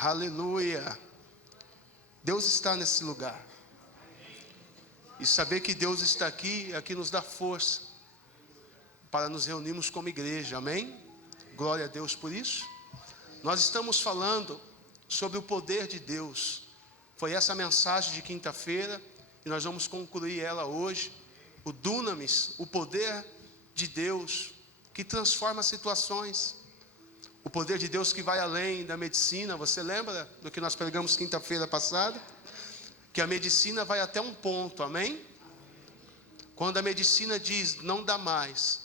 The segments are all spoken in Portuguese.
Aleluia. Deus está nesse lugar. E saber que Deus está aqui nos dá força para nos reunirmos como igreja, amém? Glória a Deus por isso. Nós estamos falando sobre o poder de Deus. Foi essa mensagem de quinta-feira e nós vamos concluir ela hoje. O Dunamis, o poder de Deus que transforma situações. O poder de Deus que vai além da medicina. Você lembra do que nós pregamos quinta-feira passada? Que a medicina vai até um ponto, amém? Quando a medicina diz não dá mais,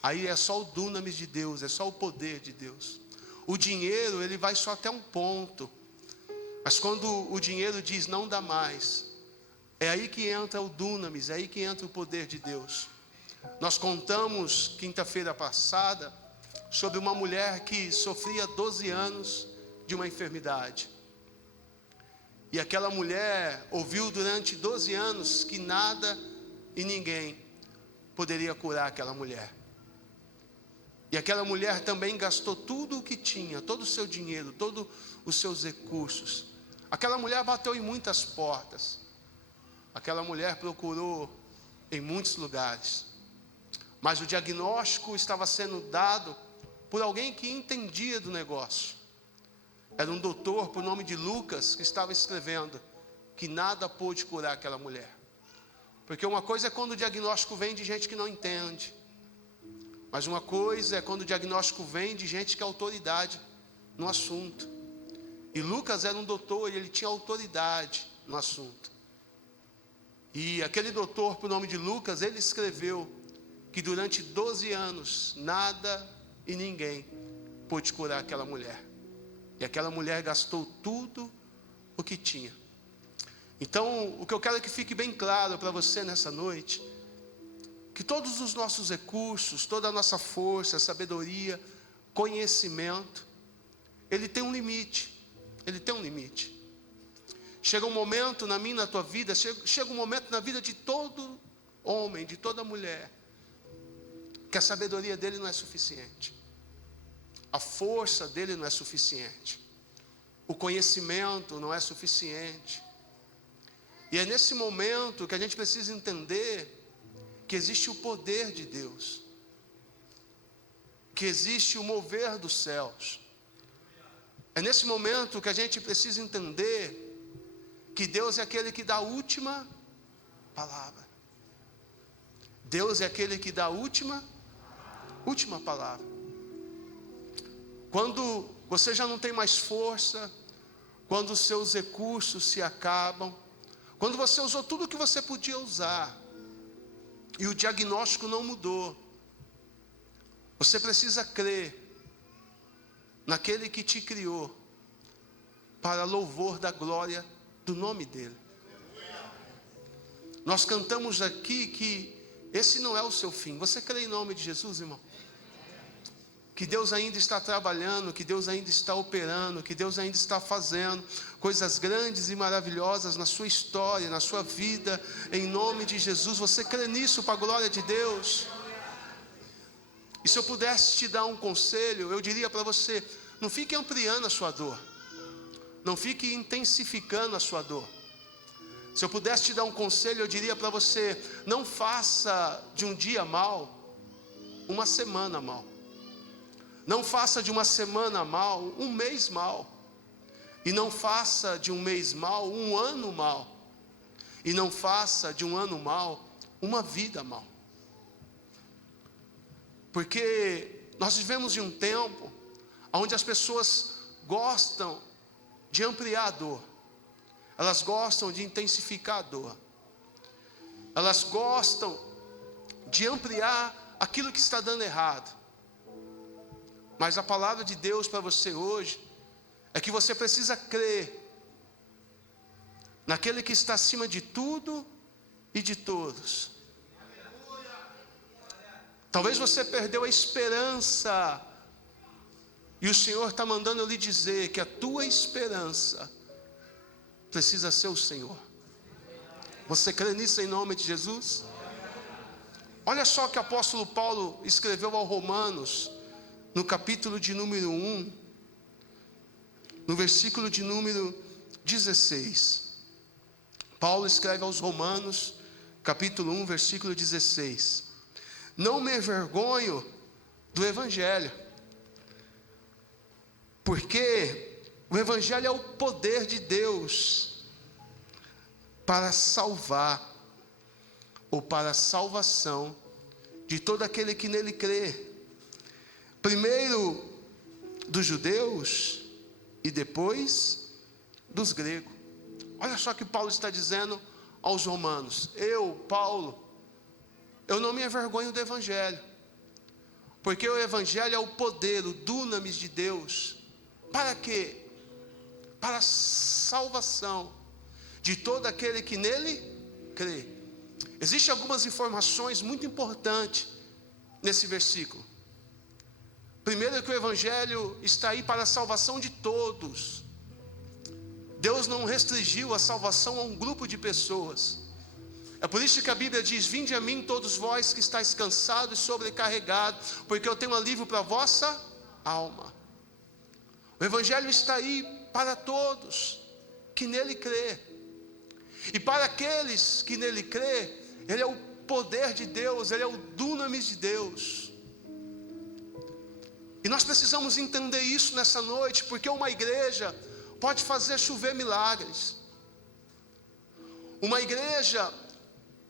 aí é só o Dunamis de Deus, é só o poder de Deus. O dinheiro, ele vai só até um ponto. Mas quando o dinheiro diz não dá mais, é aí que entra o Dunamis, é aí que entra o poder de Deus. Nós contamos quinta-feira passada sobre uma mulher que sofria 12 anos de uma enfermidade. E aquela mulher ouviu durante 12 anos que nada e ninguém poderia curar aquela mulher. E aquela mulher também gastou tudo o que tinha, todo o seu dinheiro, todos os seus recursos. Aquela mulher bateu em muitas portas. Aquela mulher procurou em muitos lugares. Mas o diagnóstico estava sendo dado por alguém que entendia do negócio. Era um doutor por nome de Lucas que estava escrevendo que nada pôde curar aquela mulher. Porque uma coisa é quando o diagnóstico vem de gente que não entende. Mas uma coisa é quando o diagnóstico vem de gente que é autoridade no assunto. E Lucas era um doutor e ele tinha autoridade no assunto. E aquele doutor por nome de Lucas, ele escreveu que durante 12 anos nada e ninguém pôde curar aquela mulher. E aquela mulher gastou tudo o que tinha. Então, o que eu quero é que fique bem claro para você nessa noite, que todos os nossos recursos, toda a nossa força, sabedoria, conhecimento, ele tem um limite. Ele tem um limite. Chega um momento na minha e na tua vida, chega um momento na vida de todo homem, de toda mulher, que a sabedoria dele não é suficiente. A força dele não é suficiente. O conhecimento não é suficiente. E é nesse momento que a gente precisa entender que existe o poder de Deus, que existe o mover dos céus. É nesse momento que a gente precisa entender que Deus é aquele que dá a última palavra. Deus é aquele que dá a última palavra. Quando você já não tem mais força, quando os seus recursos se acabam, quando você usou tudo o que você podia usar, e o diagnóstico não mudou, você precisa crer naquele que te criou, para louvor da glória do nome dele. Nós cantamos aqui que esse não é o seu fim. Você crê em nome de Jesus, irmão? Que Deus ainda está trabalhando, que Deus ainda está operando, que Deus ainda está fazendo coisas grandes e maravilhosas na sua história, na sua vida, em nome de Jesus. Você crê nisso para a glória de Deus? E se eu pudesse te dar um conselho, eu diria para você: não fique ampliando a sua dor, não fique intensificando a sua dor. Se eu pudesse te dar um conselho, eu diria para você: não faça de um dia mal uma semana mal. Não faça de uma semana mal um mês mal. E não faça de um mês mal um ano mal. E não faça de um ano mal uma vida mal. Porque nós vivemos em um tempo onde as pessoas gostam de ampliar a dor. Elas gostam de intensificar a dor. Elas gostam de ampliar aquilo que está dando errado. Mas a palavra de Deus para você hoje é que você precisa crer naquele que está acima de tudo e de todos. Talvez você perdeu a esperança, e o Senhor está mandando eu lhe dizer que a tua esperança precisa ser o Senhor. Você crê nisso em nome de Jesus? Olha só o que o apóstolo Paulo escreveu aos Romanos, no capítulo de número 1, no versículo de número 16. Paulo escreve aos Romanos, capítulo 1, versículo 16. Não me envergonho do Evangelho, porque o Evangelho é o poder de Deus para salvar, ou para a salvação de todo aquele que nele crê. Primeiro dos judeus e depois dos gregos. Olha só o que Paulo está dizendo aos romanos. Eu, Paulo, eu não me envergonho do Evangelho, porque o Evangelho é o poder, o dunamis de Deus. Para quê? Para a salvação de todo aquele que nele crê. Existem algumas informações muito importantes nesse versículo. Primeiro é que o Evangelho está aí para a salvação de todos. Deus não restringiu a salvação a um grupo de pessoas. É por isso que a Bíblia diz: vinde a mim todos vós que estáis cansados e sobrecarregados, porque eu tenho alívio para a vossa alma. O Evangelho está aí para todos que nele crê. E para aqueles que nele crê, ele é o poder de Deus, ele é o dunamis de Deus. E nós precisamos entender isso nessa noite, porque uma igreja pode fazer chover milagres. Uma igreja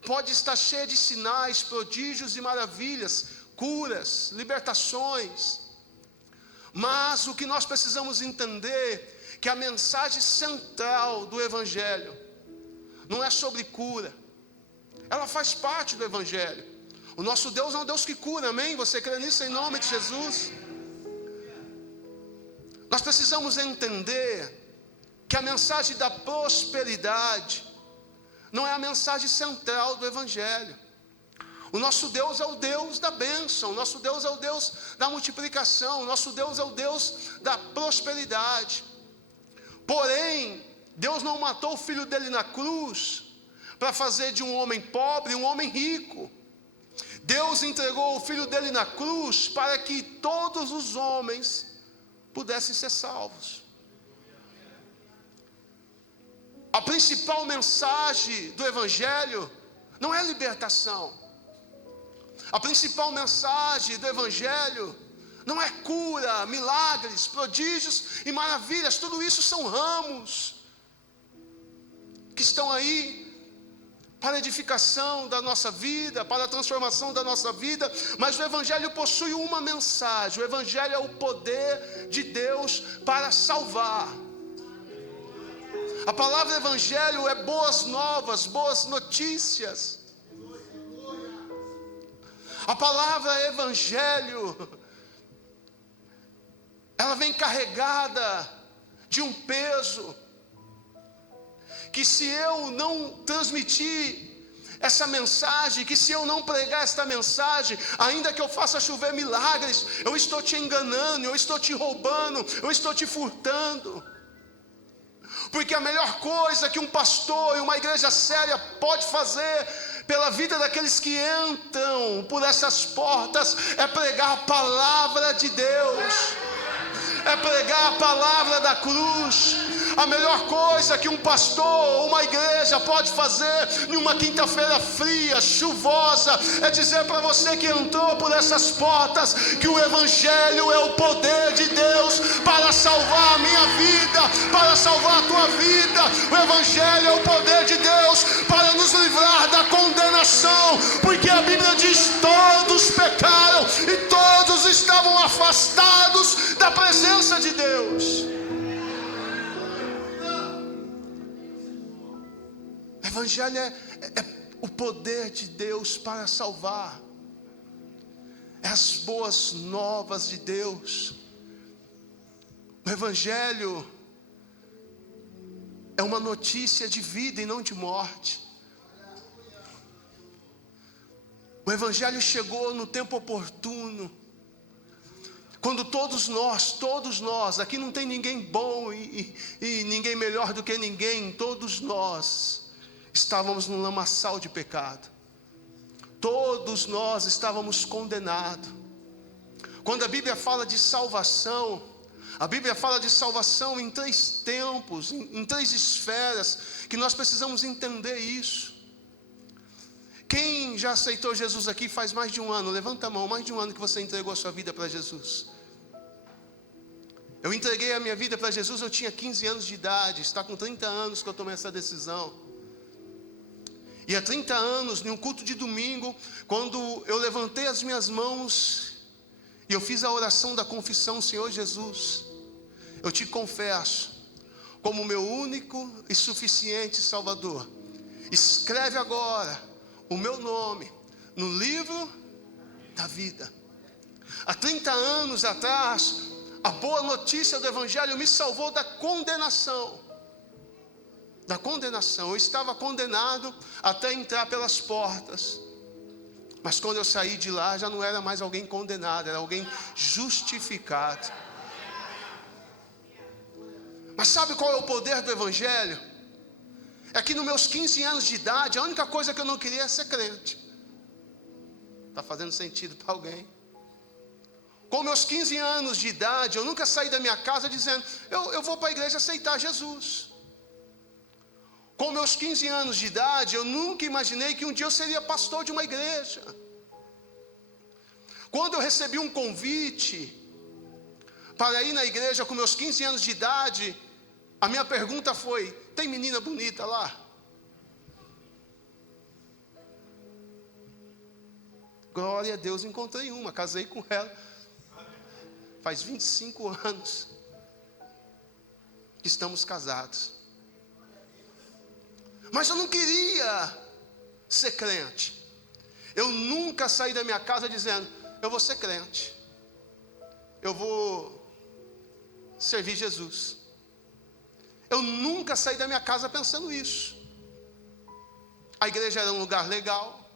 pode estar cheia de sinais, prodígios e maravilhas, curas, libertações. Mas o que nós precisamos entender, que a mensagem central do Evangelho não é sobre cura. Ela faz parte do Evangelho. O nosso Deus é um Deus que cura, amém? Você crê nisso em nome de Jesus? Nós precisamos entender que a mensagem da prosperidade não é a mensagem central do Evangelho. O nosso Deus é o Deus da bênção, o nosso Deus é o Deus da multiplicação, o nosso Deus é o Deus da prosperidade. Porém, Deus não matou o filho dele na cruz para fazer de um homem pobre um homem rico. Deus entregou o filho dele na cruz para que todos os homens pudessem ser salvos. A principal mensagem do Evangelho não é libertação. A principal mensagem do Evangelho não é cura, milagres, prodígios e maravilhas. Tudo isso são ramos que estão aí para a edificação da nossa vida, para a transformação da nossa vida. Mas o Evangelho possui uma mensagem. O Evangelho é o poder de Deus para salvar. A palavra Evangelho é boas novas, boas notícias. A palavra Evangelho, ela vem carregada de um peso, que se eu não transmitir essa mensagem, que se eu não pregar esta mensagem, ainda que eu faça chover milagres, eu estou te enganando, eu estou te roubando, eu estou te furtando. Porque a melhor coisa que um pastor e uma igreja séria pode fazer pela vida daqueles que entram por essas portas é pregar a palavra de Deus, é pregar a palavra da cruz. A melhor coisa que um pastor ou uma igreja pode fazer em uma quinta-feira fria, chuvosa, é dizer para você que entrou por essas portas que o Evangelho é o poder de Deus para salvar a minha vida, para salvar a tua vida. O Evangelho é o poder de Deus para nos livrar da condenação, porque a Bíblia diz: todos pecaram e todos estavam afastados da presença de Deus. O Evangelho é o poder de Deus para salvar. É as boas novas de Deus. O Evangelho é uma notícia de vida e não de morte. O Evangelho chegou no tempo oportuno, quando todos nós, aqui não tem ninguém bom e ninguém melhor do que ninguém, todos nós estávamos no lamaçal de pecado. Todos nós estávamos condenados. Quando a Bíblia fala de salvação, A Bíblia fala de salvação em 3 tempos, em 3 esferas, que nós precisamos entender isso. Quem já aceitou Jesus aqui faz mais de um ano? Levanta a mão, mais de um ano que você entregou a sua vida para Jesus. Eu entreguei a minha vida para Jesus, eu tinha 15 anos de idade, está com 30 anos que eu tomei essa decisão. E há 30 anos, em um culto de domingo, quando eu levantei as minhas mãos e eu fiz a oração da confissão: Senhor Jesus, eu te confesso como meu único e suficiente Salvador. Escreve agora o meu nome no livro da vida. Há 30 anos atrás, a boa notícia do Evangelho me salvou da condenação. Eu estava condenado até entrar pelas portas. Mas quando eu saí de lá, já não era mais alguém condenado, era alguém justificado. Mas sabe qual é o poder do Evangelho? É que nos meus 15 anos de idade, a única coisa que eu não queria é ser crente. Está fazendo sentido para alguém? Com meus 15 anos de idade, eu nunca saí da minha casa dizendo: eu vou para a igreja aceitar Jesus. Com meus 15 anos de idade, eu nunca imaginei que um dia eu seria pastor de uma igreja. Quando eu recebi um convite para ir na igreja com meus 15 anos de idade, a minha pergunta foi: tem menina bonita lá? Glória a Deus, encontrei uma, casei com ela. Faz 25 anos que estamos casados. Mas eu não queria ser crente. Eu nunca saí da minha casa dizendo: eu vou ser crente, eu vou servir Jesus. Eu nunca saí da minha casa pensando isso. A igreja era um lugar legal,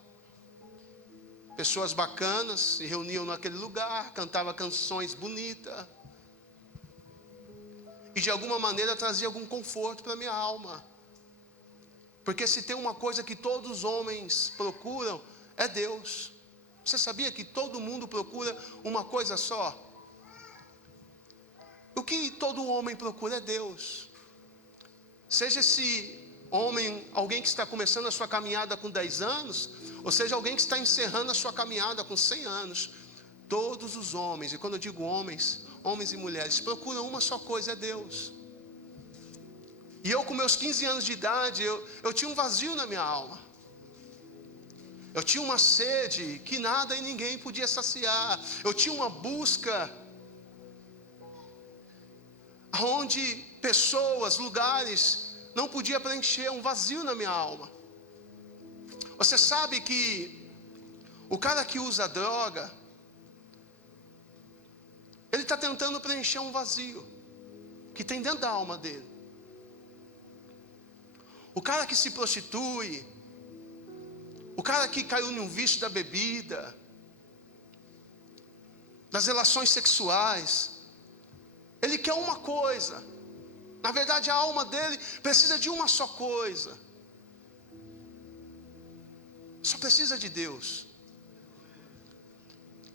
pessoas bacanas se reuniam naquele lugar, cantavam canções bonitas, e de alguma maneira trazia algum conforto para a minha alma. Porque se tem uma coisa que todos os homens procuram, é Deus. Você sabia que todo mundo procura uma coisa só? O que todo homem procura é Deus. Seja esse homem alguém que está começando a sua caminhada com 10 anos, ou seja alguém que está encerrando a sua caminhada com 100 anos. Todos os homens, e quando eu digo homens, homens e mulheres, procuram uma só coisa: é Deus. E eu, com meus 15 anos de idade, eu tinha um vazio na minha alma. Eu tinha uma sede que nada e ninguém podia saciar. Eu tinha uma busca onde pessoas, lugares não podiam preencher, um vazio na minha alma. Você sabe que o cara que usa droga, ele está tentando preencher um vazio que tem dentro da alma dele. O cara que se prostitui, o cara que caiu num vício da bebida, das relações sexuais, ele quer uma coisa. Na verdade, a alma dele precisa de uma só coisa. Só precisa de Deus.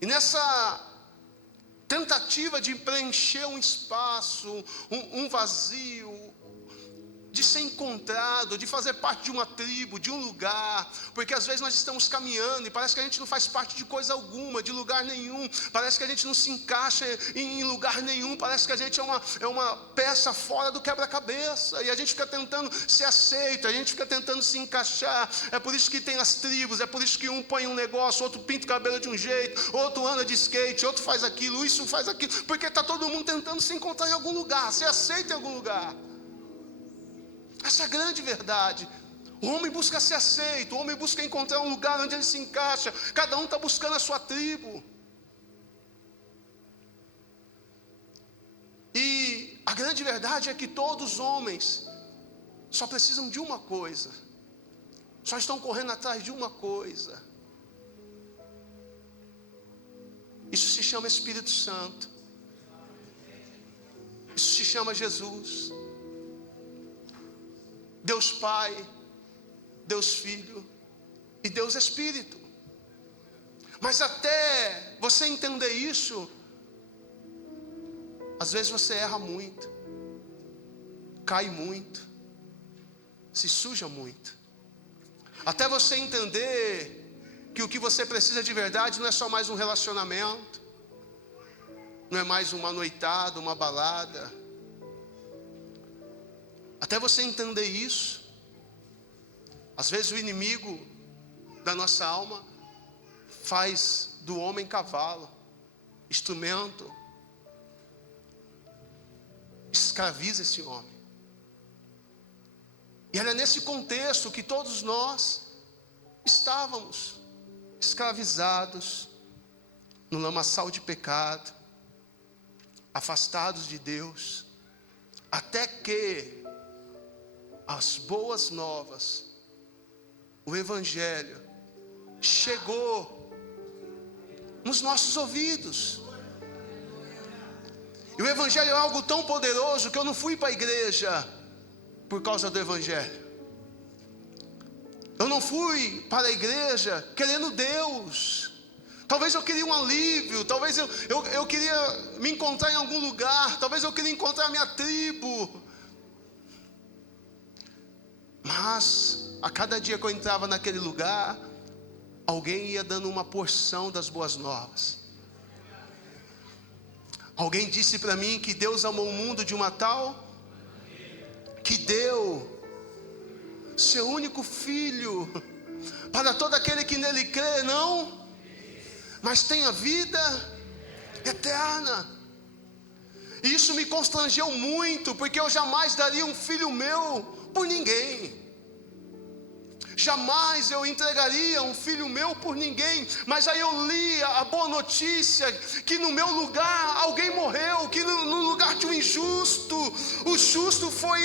E nessa tentativa de preencher um espaço, um vazio, de ser encontrado, de fazer parte de uma tribo, de um lugar, porque às vezes nós estamos caminhando e parece que a gente não faz parte de coisa alguma, de lugar nenhum, parece que a gente não se encaixa em lugar nenhum, parece que a gente é uma peça fora do quebra-cabeça, e a gente fica tentando ser aceito, a gente fica tentando se encaixar. É por isso que tem as tribos, é por isso que um põe um negócio, outro pinta o cabelo de um jeito, outro anda de skate, outro faz aquilo, isso faz aquilo, porque está todo mundo tentando se encontrar em algum lugar, ser aceito em algum lugar. Essa é a grande verdade. O homem busca ser aceito, o homem busca encontrar um lugar onde ele se encaixa. Cada um está buscando a sua tribo. E a grande verdade é que todos os homens só precisam de uma coisa, só estão correndo atrás de uma coisa. Isso se chama Espírito Santo. Isso se chama Jesus. Deus Pai, Deus Filho e Deus Espírito. Mas até você entender isso, Às vezes você erra muito, cai muito, se suja muito, até você entender que o que você precisa de verdade não é só mais um relacionamento, não é mais uma noitada, uma balada. Até você entender isso, às vezes o inimigo da nossa alma faz do homem cavalo, instrumento, escraviza esse homem. E era nesse contexto que todos nós estávamos escravizados no lamaçal de pecado, afastados de Deus, até que as boas novas, o Evangelho, chegou nos nossos ouvidos. E o Evangelho é algo tão poderoso que eu não fui para a igreja por causa do Evangelho. Eu não fui para a igreja querendo Deus. Talvez eu queria um alívio, talvez eu queria me encontrar em algum lugar, talvez eu queria encontrar a minha tribo. Mas a cada dia que eu entrava naquele lugar, alguém ia dando uma porção das boas novas. Alguém disse para mim que Deus amou o mundo de uma tal que deu seu único filho para todo aquele que nele crê, não, mas tenha vida eterna. E isso me constrangeu muito, porque eu jamais daria um filho meu por ninguém. Jamais eu entregaria um filho meu por ninguém. Mas aí eu li a boa notícia que no meu lugar alguém morreu, que no lugar de um injusto, o justo foi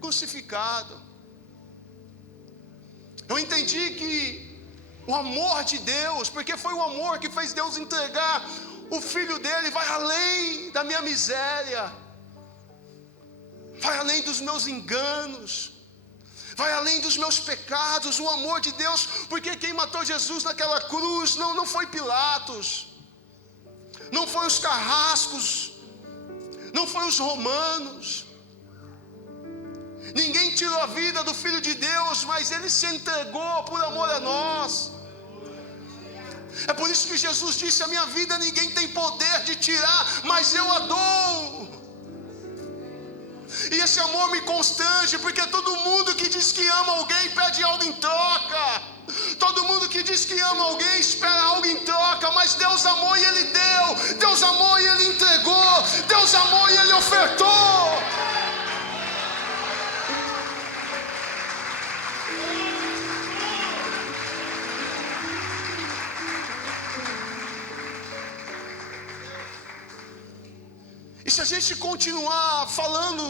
crucificado. Eu entendi que o amor de Deus, porque foi o amor que fez Deus entregar o filho dele, vai além da minha miséria, vai além dos meus enganos, vai além dos meus pecados. O amor de Deus, porque quem matou Jesus naquela cruz não foi Pilatos, não foi os carrascos, não foi os romanos. Ninguém tirou a vida do Filho de Deus, mas Ele se entregou por amor a nós. É por isso que Jesus disse: a minha vida ninguém tem poder de tirar, mas eu a dou. E esse amor me constrange, porque todo mundo que diz que ama alguém pede algo em troca. Todo mundo que diz que ama alguém espera algo em troca. Mas Deus amou e Ele deu. Deus amou e Ele entregou. Deus amou e Ele ofertou. E se a gente continuar falando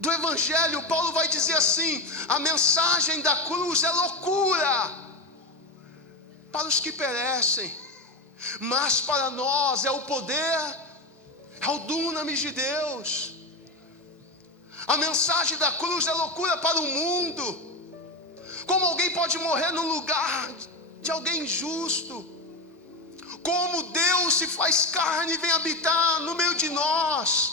do Evangelho, Paulo vai dizer assim: a mensagem da cruz é loucura para os que perecem, mas para nós é o poder, é o dunamis de Deus. A mensagem da cruz é loucura para o mundo. Como alguém pode morrer no lugar de alguém injusto? Como Deus se faz carne e vem habitar no meio de nós?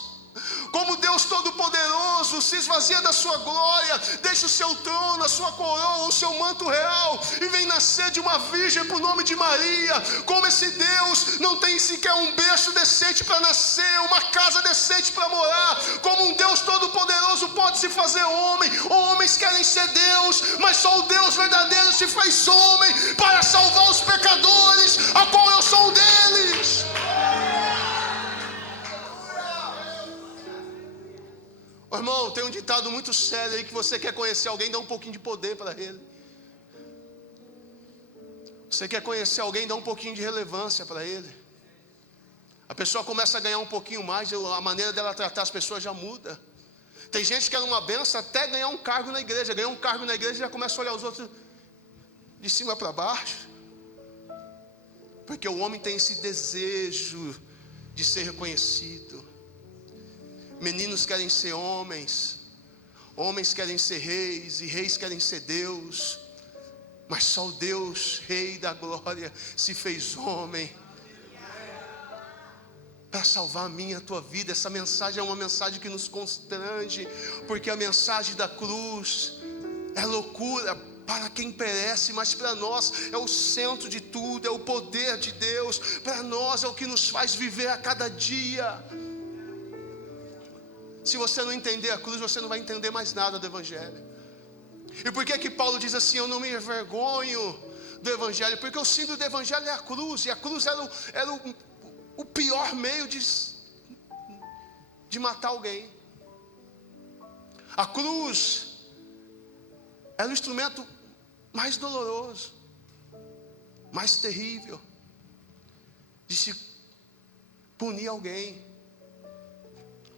Como Deus Todo-Poderoso se esvazia da sua glória, deixa o seu trono, a sua coroa, o seu manto real, e vem nascer de uma virgem por nome de Maria. Como esse Deus não tem sequer um berço decente para nascer, uma casa decente para morar. Como um Deus Todo-Poderoso pode se fazer homem. Homens querem ser Deus, mas só o Deus verdadeiro se faz homem para salvar os pecadores, a qual eu sou um deles. Oh, irmão, tem um ditado muito sério aí: que você quer conhecer alguém, dá um pouquinho de poder para ele. Você quer conhecer alguém, dá um pouquinho de relevância para ele. A pessoa começa a ganhar um pouquinho mais, a maneira dela tratar as pessoas já muda. Tem gente que é uma benção até ganhar um cargo na igreja. Ganhar um cargo na igreja e já começa a olhar os outros de cima para baixo. Porque o homem tem esse desejo de ser reconhecido. Meninos querem ser homens, homens querem ser reis, e reis querem ser Deus. Mas só o Deus, Rei da glória, se fez homem. para salvar a minha e a tua vida. Essa mensagem é uma mensagem que nos constrange, porque a mensagem da cruz é loucura para quem perece, mas para nós é o centro de tudo, é o poder de Deus, para nós é o que nos faz viver a cada dia. Se você não entender a cruz, você não vai entender mais nada do Evangelho. E por que Paulo diz assim, eu não me envergonho do Evangelho? Porque o símbolo do Evangelho é a cruz, e a cruz era o pior meio de matar alguém. A cruz era o instrumento mais doloroso, mais terrível, de se punir alguém.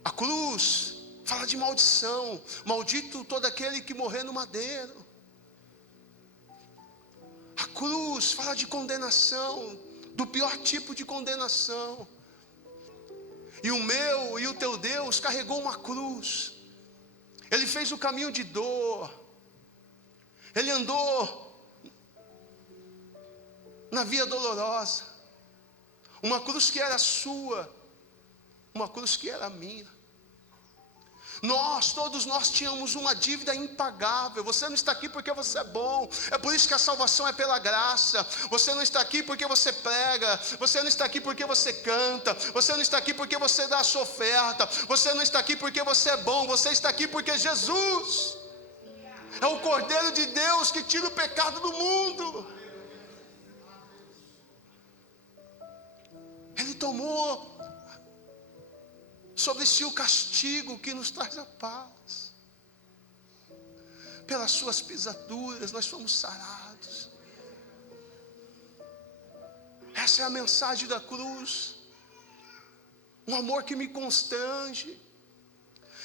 A cruz fala de maldição, maldito todo aquele que morrer no madeiro. A cruz fala de condenação, do pior tipo de condenação. E o meu e o teu Deus carregou uma cruz. Ele fez o caminho de dor. Ele andou na via dolorosa. Uma cruz que era sua, uma cruz que era minha. Todos nós tínhamos uma dívida impagável. Você não está aqui porque você é bom. É por isso que a salvação é pela graça. Você não está aqui porque você prega. Você não está aqui porque você canta. Você não está aqui porque você dá a sua oferta. Você não está aqui porque você é bom. Você está aqui porque Jesus é o Cordeiro de Deus que tira o pecado do mundo. Ele tomou sobre si o castigo que nos traz a paz. Pelas suas pisaduras nós fomos sarados. Essa é a mensagem da cruz. Um amor que me constrange.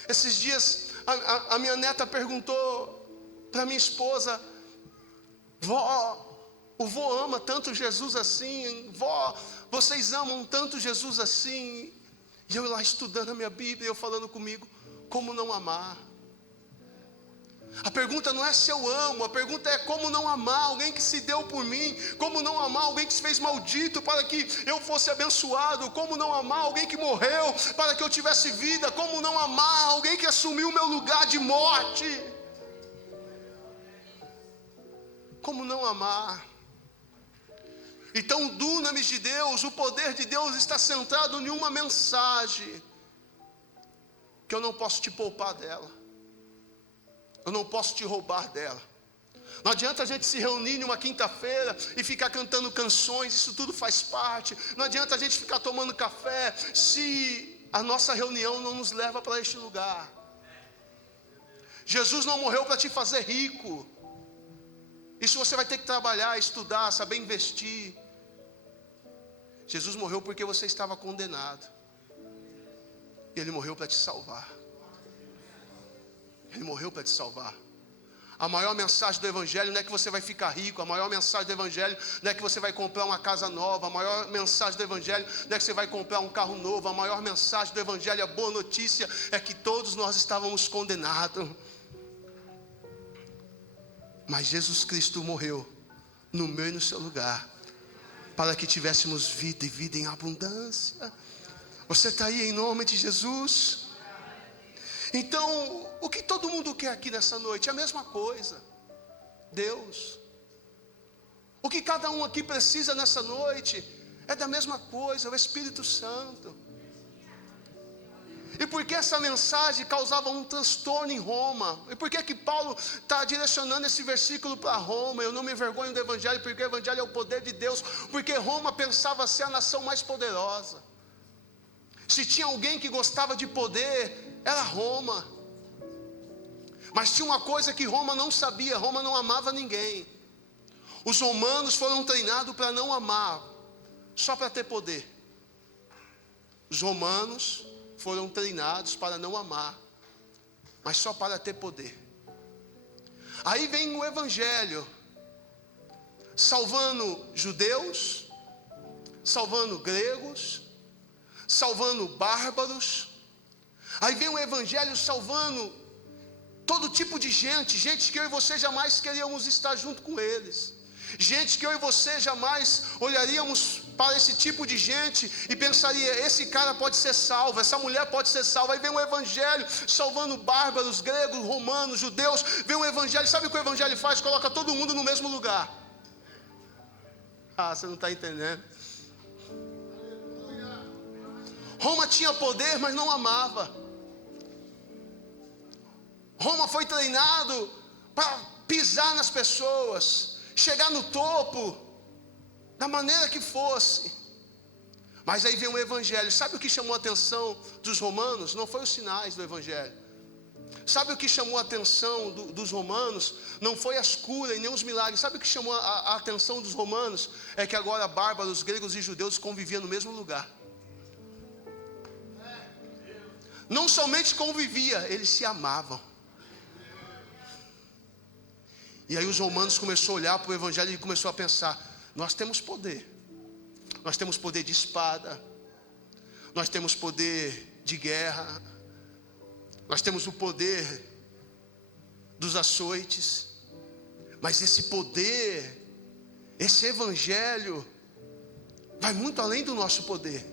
Esses dias a minha neta perguntou para minha esposa: vó, o vô ama tanto Jesus assim? Vó, vocês amam tanto Jesus assim? E eu lá estudando a minha Bíblia, eu falando comigo, como não amar? A pergunta não é se eu amo, a pergunta é como não amar alguém que se deu por mim, como não amar alguém que se fez maldito para que eu fosse abençoado, como não amar alguém que morreu para que eu tivesse vida, como não amar alguém que assumiu o meu lugar de morte? Como não amar? Então o dunamis de Deus, o poder de Deus está centrado em uma mensagem, que eu não posso te poupar dela, eu não posso te roubar dela. Não adianta a gente se reunir numa quinta-feira e ficar cantando canções, isso tudo faz parte. Não adianta a gente ficar tomando café, se a nossa reunião não nos leva para este lugar. Jesus não morreu para te fazer rico. Isso você vai ter que trabalhar, estudar, saber investir. Jesus morreu porque você estava condenado. E Ele morreu para te salvar. Ele morreu para te salvar. A maior mensagem do Evangelho não é que você vai ficar rico. A maior mensagem do Evangelho não é que você vai comprar uma casa nova. A maior mensagem do Evangelho não é que você vai comprar um carro novo. A maior mensagem do Evangelho, a boa notícia, é que todos nós estávamos condenados. Mas Jesus Cristo morreu no meu e no seu lugar, para que tivéssemos vida e vida em abundância. Você está aí em nome de Jesus? Então, o que todo mundo quer aqui nessa noite é a mesma coisa. Deus. O que cada um aqui precisa nessa noite é da mesma coisa, o Espírito Santo. E por que essa mensagem causava um transtorno em Roma? E por que Paulo está direcionando esse versículo para Roma? Eu não me envergonho do Evangelho, porque o Evangelho é o poder de Deus. Porque Roma pensava ser a nação mais poderosa. Se tinha alguém que gostava de poder, era Roma. Mas tinha uma coisa que Roma não sabia: Roma não amava ninguém. Os romanos foram treinados para não amar, só para ter poder. Os romanos foram treinados para não amar, mas só para ter poder. Aí vem o Evangelho, salvando judeus, salvando gregos, salvando bárbaros. Aí vem o Evangelho salvando todo tipo de gente que eu e você jamais queríamos estar junto com eles, gente que eu e você jamais olharíamos para esse tipo de gente e pensaria: esse cara pode ser salvo, essa mulher pode ser salva. Aí vem um evangelho salvando bárbaros, gregos, romanos, judeus. Vem um evangelho, sabe o que o evangelho faz? Coloca todo mundo no mesmo lugar. Você não está entendendo. Roma tinha poder, mas não amava. Roma foi treinado para pisar nas pessoas, chegar no topo, da maneira que fosse. Mas aí vem o evangelho. Sabe o que chamou a atenção dos romanos? Não foi os sinais do evangelho. Sabe o que chamou a atenção dos romanos? Não foi as curas e nem os milagres. Sabe o que chamou a atenção dos romanos? É que agora bárbaros, gregos e judeus conviviam no mesmo lugar. Não somente convivia, eles se amavam. E aí os romanos começaram a olhar para o evangelho e começou a pensar: nós temos poder. Nós temos poder de espada. Nós temos poder de guerra. Nós temos o poder dos açoites. Mas esse poder, esse evangelho, vai muito além do nosso poder.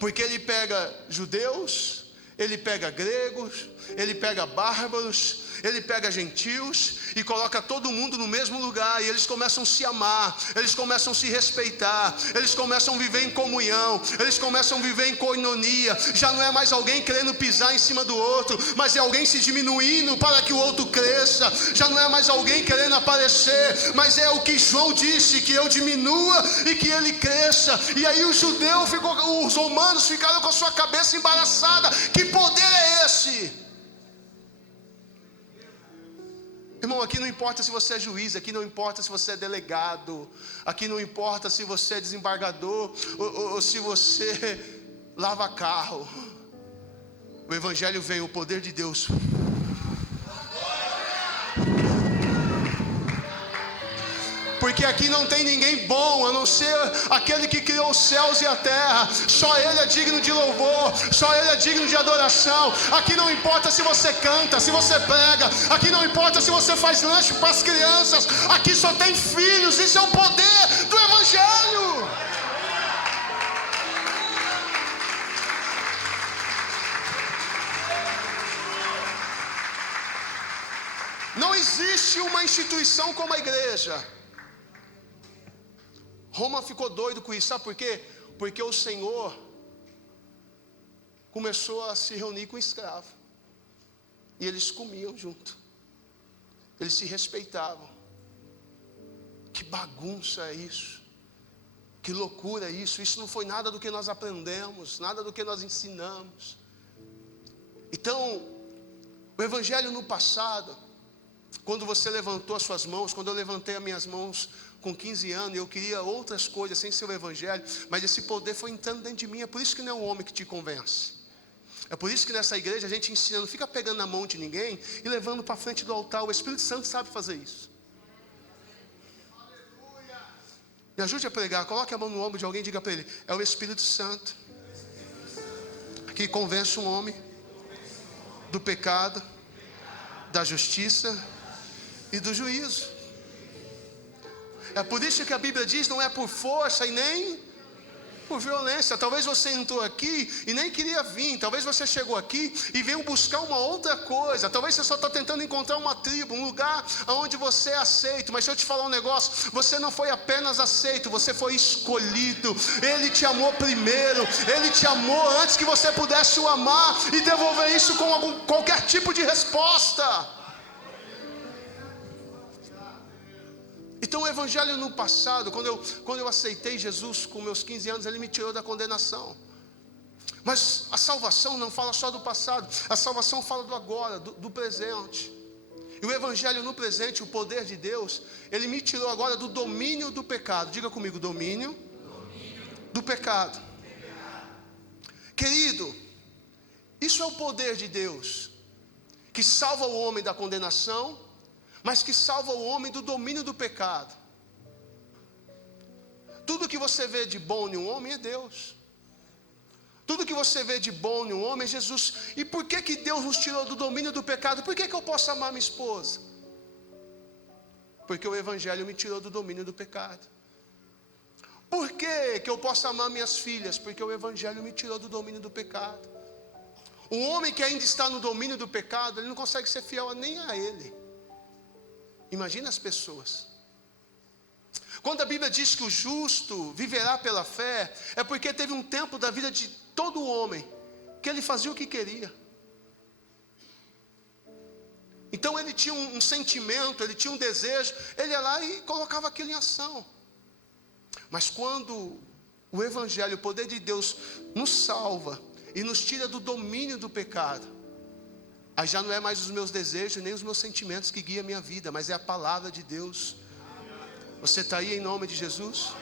Porque ele pega judeus, ele pega gregos, ele pega bárbaros, ele pega gentios e coloca todo mundo no mesmo lugar. E eles começam a se amar, eles começam a se respeitar, eles começam a viver em comunhão, eles começam a viver em koinonia. Já não é mais alguém querendo pisar em cima do outro, mas é alguém se diminuindo para que o outro cresça. Já não é mais alguém querendo aparecer, mas é o que João disse, que eu diminua e que ele cresça. E aí os romanos ficaram com a sua cabeça embaraçada: que poder é esse? Irmão, aqui não importa se você é juiz, aqui não importa se você é delegado, aqui não importa se você é desembargador ou se você lava carro. O evangelho vem, o poder de Deus. Porque aqui não tem ninguém bom, a não ser aquele que criou os céus e a terra. Só Ele é digno de louvor, só Ele é digno de adoração. Aqui não importa se você canta, se você prega, aqui não importa se você faz lanche para as crianças. Aqui só tem filhos, isso é o poder do evangelho. Não existe uma instituição como a igreja. Roma ficou doido com isso, sabe por quê? Porque o Senhor começou a se reunir com escravo, e eles comiam junto, eles se respeitavam. Que bagunça é isso? Que loucura é isso? Isso não foi nada do que nós aprendemos, nada do que nós ensinamos. Então, o evangelho no passado, quando você levantou as suas mãos, quando eu levantei as minhas mãos com 15 anos, eu queria outras coisas sem ser o evangelho, mas esse poder foi entrando dentro de mim. É por isso que não é um homem que te convence. É por isso que nessa igreja a gente ensina: não fica pegando na mão de ninguém e levando para frente do altar. O Espírito Santo sabe fazer isso. Me ajude a pregar, coloque a mão no ombro de alguém e diga para ele: é o Espírito Santo que convence um homem do pecado, da justiça e do juízo. É por isso que a Bíblia diz: não é por força e nem por violência. Talvez você entrou aqui e nem queria vir. Talvez você chegou aqui e veio buscar uma outra coisa. Talvez você só está tentando encontrar uma tribo, um lugar onde você é aceito. Mas se eu te falar um negócio: você não foi apenas aceito, você foi escolhido. Ele te amou primeiro. Ele te amou antes que você pudesse o amar e devolver isso com qualquer tipo de resposta. Então o evangelho no passado, quando eu aceitei Jesus com meus 15 anos, ele me tirou da condenação. Mas a salvação não fala só do passado, a salvação fala do agora, do presente. E o evangelho no presente, o poder de Deus, ele me tirou agora do domínio do pecado. Diga comigo: domínio do pecado. Querido, isso é o poder de Deus, que salva o homem da condenação, mas que salva o homem do domínio do pecado. Tudo que você vê de bom em um homem é Deus. Tudo que você vê de bom em um homem é Jesus. E por que Deus nos tirou do domínio do pecado? Por que eu posso amar minha esposa? Porque o evangelho me tirou do domínio do pecado. Por que eu posso amar minhas filhas? Porque o Evangelho me tirou do domínio do pecado. Um homem que ainda está no domínio do pecado, ele não consegue ser fiel nem a ele. Imagina as pessoas. Quando a Bíblia diz que o justo viverá pela fé, é porque teve um tempo da vida de todo homem que ele fazia o que queria. Então ele tinha um sentimento, ele tinha um desejo, ele ia lá e colocava aquilo em ação. Mas quando o Evangelho, o poder de Deus, nos salva e nos tira do domínio do pecado, aí já não é mais os meus desejos, nem os meus sentimentos que guiam a minha vida, mas é a palavra de Deus. Você está aí em nome de Jesus?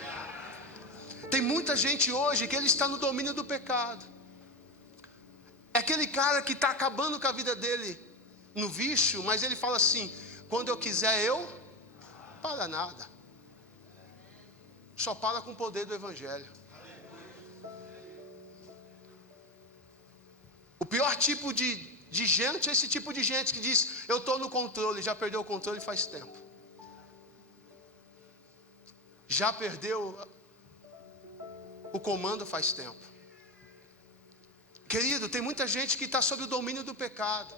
Tem muita gente hoje que ele está no domínio do pecado. É aquele cara que está acabando com a vida dele no vício, mas ele fala assim: quando eu quiser eu, para nada. Só para com o poder do Evangelho. O pior tipo de gente é esse tipo de gente que diz: eu estou no controle. Já perdeu o controle faz tempo. Já perdeu o comando faz tempo. Querido, tem muita gente que está sob o domínio do pecado.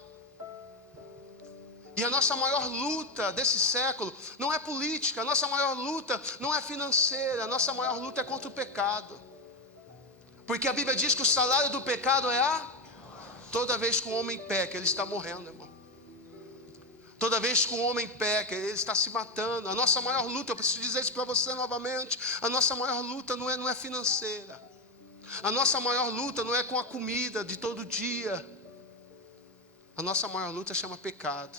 E a nossa maior luta desse século não é política, a nossa maior luta não é financeira, a nossa maior luta é contra o pecado. Porque a Bíblia diz que o salário do pecado é a... Toda vez que um homem peca, ele está morrendo, irmão. Toda vez que um homem peca, ele está se matando. A nossa maior luta, eu preciso dizer isso para você novamente, a nossa maior luta não é financeira. A nossa maior luta não é com a comida de todo dia. A nossa maior luta chama pecado.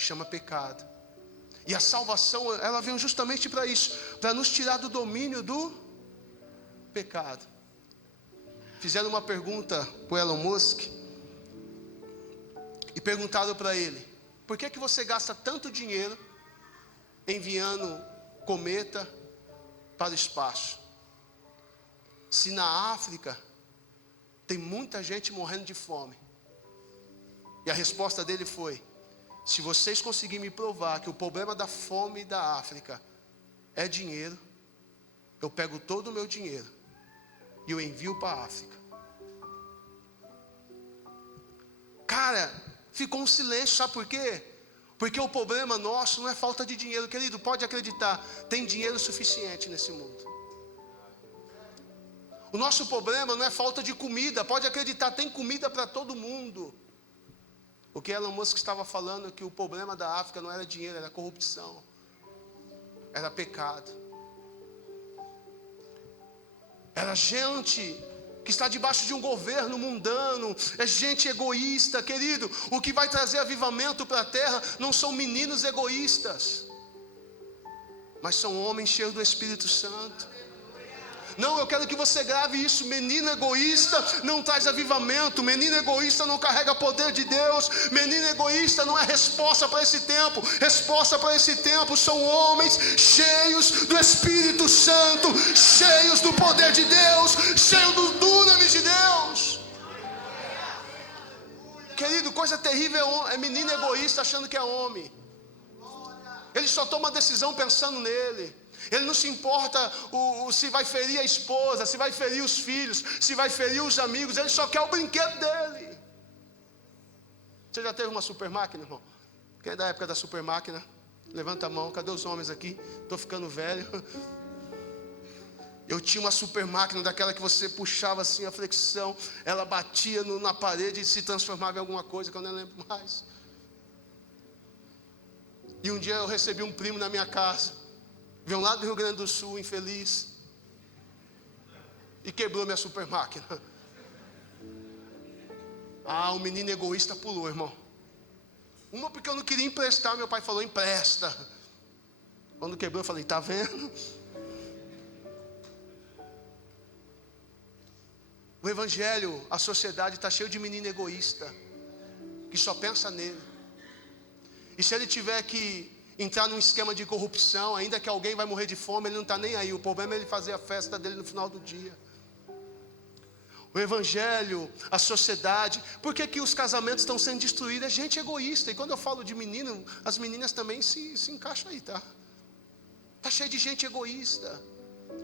Chama pecado. E a salvação, ela vem justamente para isso, para nos tirar do domínio do pecado. Fizeram uma pergunta para o Elon Musk e perguntaram para ele: por que você gasta tanto dinheiro enviando cometa para o espaço, se na África tem muita gente morrendo de fome? E a resposta dele foi: se vocês conseguirem me provar que o problema da fome da África é dinheiro, eu pego todo o meu dinheiro e eu envio para a África. Cara, ficou um silêncio, sabe por quê? Porque o problema nosso não é falta de dinheiro, querido, pode acreditar, tem dinheiro suficiente nesse mundo. O nosso problema não é falta de comida, pode acreditar, tem comida para todo mundo. O que Elon Musk estava falando é que o problema da África não era dinheiro, era corrupção, era pecado. Era gente que está debaixo de um governo mundano, é gente egoísta, querido. O que vai trazer avivamento para a terra não são meninos egoístas, mas são homens cheios do Espírito Santo. Não, eu quero que você grave isso: menino egoísta não traz avivamento, menino egoísta não carrega poder de Deus, menino egoísta não é resposta para esse tempo. Resposta para esse tempo são homens cheios do Espírito Santo, cheios do poder de Deus, cheios do dunamis de Deus. Querido, coisa terrível é menino egoísta achando que é homem. Ele só toma decisão pensando nele. Ele não se importa se vai ferir a esposa, se vai ferir os filhos, se vai ferir os amigos. Ele só quer o brinquedo dele. Você já teve uma super máquina, irmão? Quem é da época da super máquina? Levanta a mão. Cadê os homens aqui? Estou ficando velho. Eu tinha uma super máquina daquela que você puxava assim a flexão, ela batia na parede e se transformava em alguma coisa que eu nem lembro mais. E um dia eu recebi um primo na minha casa, veio lá do Rio Grande do Sul, infeliz, e quebrou minha super máquina. Ah, o menino egoísta pulou, irmão. Uma porque eu não queria emprestar, meu pai falou: empresta. Quando quebrou eu falei: tá vendo? O evangelho, a sociedade está cheio de menino egoísta, que só pensa nele. E se ele tiver que entrar num esquema de corrupção, ainda que alguém vai morrer de fome, ele não está nem aí. O problema é ele fazer a festa dele no final do dia. O evangelho, a sociedade, por que os casamentos estão sendo destruídos? É gente egoísta. E quando eu falo de menino, as meninas também se encaixam aí, tá? Está cheio de gente egoísta.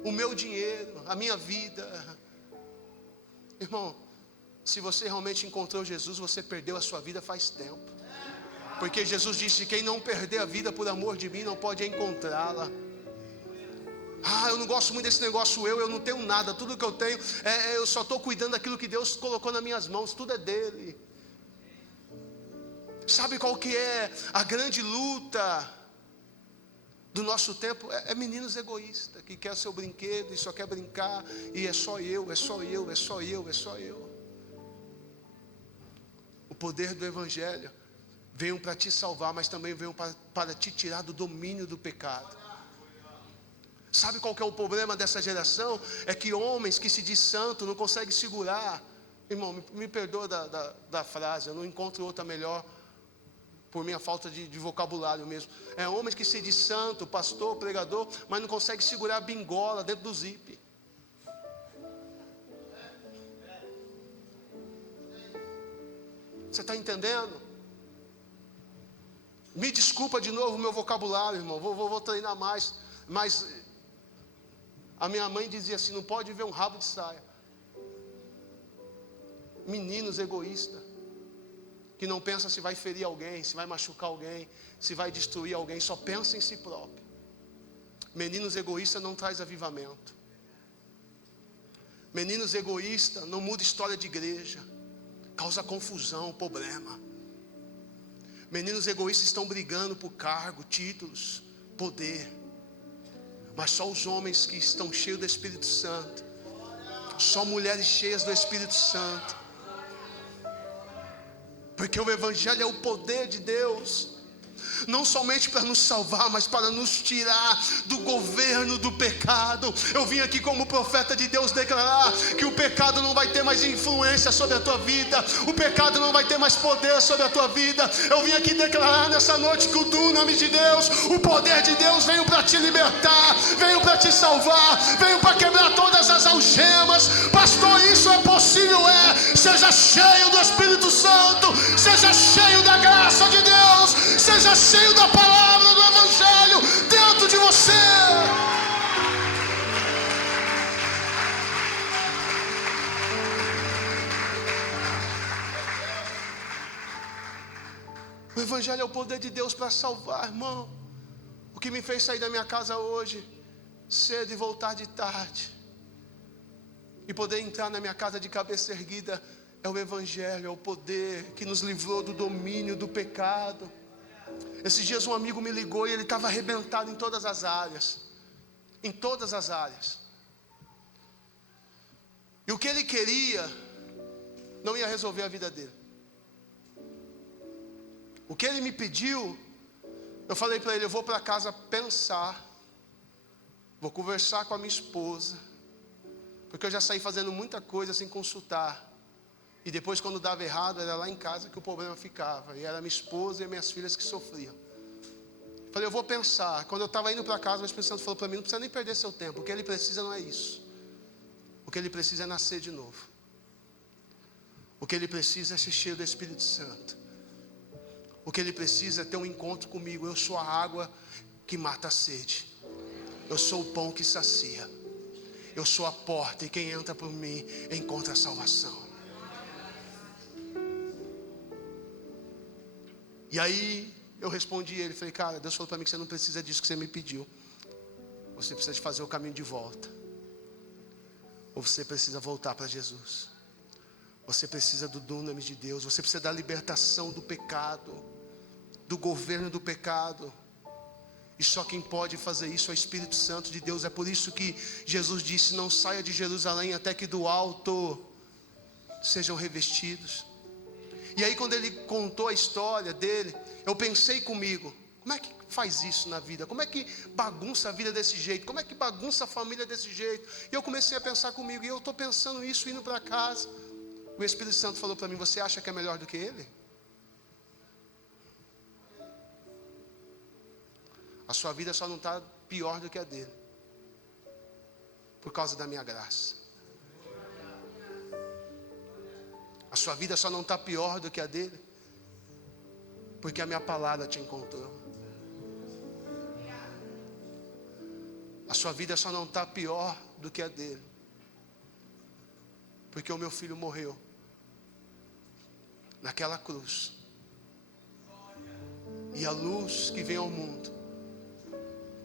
O meu dinheiro, a minha vida. Irmão, se você realmente encontrou Jesus, você perdeu a sua vida faz tempo. Porque Jesus disse: quem não perder a vida por amor de mim, não pode encontrá-la. Eu não gosto muito desse negócio, eu não tenho nada. Tudo que eu tenho, eu só estou cuidando daquilo que Deus colocou nas minhas mãos. Tudo é dele. Sabe qual que é a grande luta do nosso tempo? É meninos egoístas, que quer seu brinquedo e só quer brincar. E é só eu, é só eu, é só eu, é só eu. O poder do Evangelho veio para te salvar, mas também veio para te tirar do domínio do pecado. Sabe qual que é o problema dessa geração? É que homens que se diz santo não conseguem segurar. Irmão, me perdoa da frase, eu não encontro outra melhor, por minha falta de vocabulário mesmo. É homens que se diz santo, pastor, pregador, mas não consegue segurar a bingola dentro do zíper. Você está entendendo? Me desculpa de novo o meu vocabulário, irmão. Vou treinar mais. Mas a minha mãe dizia assim: não pode ver um rabo de saia. Meninos egoístas, que não pensam se vai ferir alguém, se vai machucar alguém, se vai destruir alguém, só pensa em si próprio. Meninos egoístas não traz avivamento. Meninos egoístas não muda história de igreja, causa confusão, problema. Meninos egoístas estão brigando por cargo, títulos, poder. Mas só os homens que estão cheios do Espírito Santo, só mulheres cheias do Espírito Santo, porque o Evangelho é o poder de Deus, não somente para nos salvar, mas para nos tirar do governo do pecado. Eu vim aqui como profeta de Deus declarar que o pecado não vai ter mais influência sobre a tua vida, o pecado não vai ter mais poder sobre a tua vida. Eu vim aqui declarar nessa noite que o dunamis de Deus, o poder de Deus veio para te libertar, veio para te salvar, veio para quebrar todas as algemas. Pastor, isso é possível? Seja cheio do Espírito Santo, seja cheio da graça de Deus, seja cheio da palavra do Evangelho dentro de você. O Evangelho é o poder de Deus para salvar, irmão. O que me fez sair da minha casa hoje cedo e voltar de tarde e poder entrar na minha casa de cabeça erguida é o Evangelho, é o poder que nos livrou do domínio do pecado. Esses dias um amigo me ligou e ele estava arrebentado em todas as áreas. Em todas as áreas. E o que ele queria não ia resolver a vida dele. O que ele me pediu, eu falei para ele: eu vou para casa pensar, vou conversar com a minha esposa, porque eu já saí fazendo muita coisa sem consultar. E depois, quando dava errado, era lá em casa que o problema ficava. E era minha esposa e minhas filhas que sofriam. Falei: eu vou pensar. Quando eu estava indo para casa, o Espírito Santo falou para mim: não precisa nem perder seu tempo. O que ele precisa não é isso. O que ele precisa é nascer de novo. O que ele precisa é ser cheio do Espírito Santo. O que ele precisa é ter um encontro comigo. Eu sou a água que mata a sede. Eu sou o pão que sacia. Eu sou a porta, e quem entra por mim encontra a salvação. E aí eu respondi ele, falei: cara, Deus falou para mim que você não precisa disso que você me pediu. Você precisa de fazer o caminho de volta. Ou você precisa voltar para Jesus. Você precisa do dunamis de Deus. Você precisa da libertação do pecado, do governo do pecado. E só quem pode fazer isso é o Espírito Santo de Deus. É por isso que Jesus disse: não saia de Jerusalém até que do alto sejam revestidos. E aí, quando ele contou a história dele, eu pensei comigo: como é que faz isso na vida? Como é que bagunça a vida desse jeito? Como é que bagunça a família desse jeito? E eu comecei a pensar comigo, e eu estou pensando isso indo para casa. O Espírito Santo falou para mim: você acha que é melhor do que ele? A sua vida só não está pior do que a dele, por causa da minha graça. A sua vida só não está pior do que a dele, porque a minha palavra te encontrou. A sua vida só não está pior do que a dele, porque o meu filho morreu naquela cruz, e a luz que vem ao mundo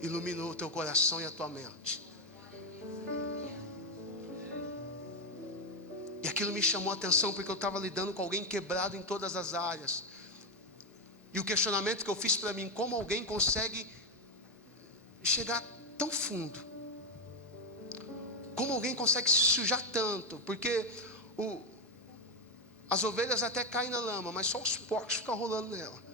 iluminou o teu coração e a tua mente. E aquilo me chamou a atenção, porque eu estava lidando com alguém quebrado em todas as áreas. E o questionamento que eu fiz para mim: como alguém consegue chegar tão fundo? Como alguém consegue se sujar tanto? Porque as ovelhas até caem na lama, mas só os porcos ficam rolando nela.